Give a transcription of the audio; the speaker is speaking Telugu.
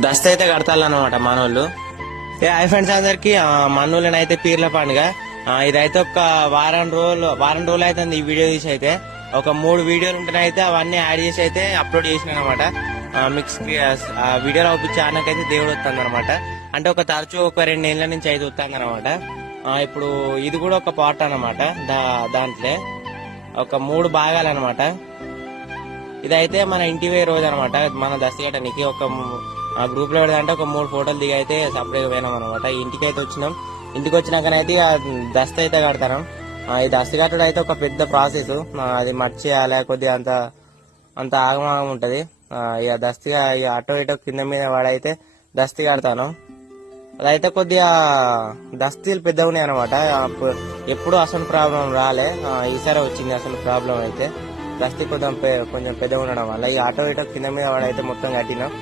దస్త అయితే కడతాలన్నమాట మనోళ్ళు. హాయ్ ఫ్రెండ్స్ అందరికి, మనోళ్ళని అయితే పీర్ల పండుగ. ఇదైతే ఒక వారం రోజులు అయితే ఈ వీడియో తీసి అయితే ఒక 3 వీడియోలు ఉంటేనైతే అవన్నీ యాడ్ చేసి అయితే అప్లోడ్ చేసిన అనమాట. మిక్స్ వీడియోలో అవుపించి ఆనకైతే దేవుడు వస్తుంది అనమాట. అంటే ఒక తరచూ ఒక 2 నెలల నుంచి అయితే వస్తుంది అనమాట. ఇప్పుడు ఇది కూడా ఒక పార్ట్ అనమాట. దాంట్లో ఒక 3 భాగాలన్నమాట. ఇదైతే మన ఇంటి పోయే రోజు అనమాట. మన దస్తగట్టనికి ఒక గ్రూప్ లో పెడదంటే ఒక 3 ఫోటోలు దిగి అయితే సపరేట్ పోయినాం అనమాట. ఇంటికి అయితే వచ్చినాం. ఇంటికి వచ్చినాకనైతే దస్త అయితే కడతాం. ఈ దస్త కట్టడం అయితే ఒక పెద్ద ప్రాసెస్. అది మర్చేయాలి, కొద్దిగా అంత ఆగమాగం ఉంటది. ఇక దస్తిగా అటో ఇటో కింద మీద వాడైతే దస్తి కడతాను. అదైతే కొద్దిగా దస్తీలు పెద్దగా ఉన్నాయి అనమాట. ఎప్పుడు అసలు ప్రాబ్లం రాలే, ఈసారి వచ్చింది అసలు ప్రాబ్లం. అయితే దస్తీ కొంచెం పెద్దగా ఉండడం వల్ల ఈ ఆటో ఇటో కింద మీద వాడైతే మొత్తం కట్టినాం.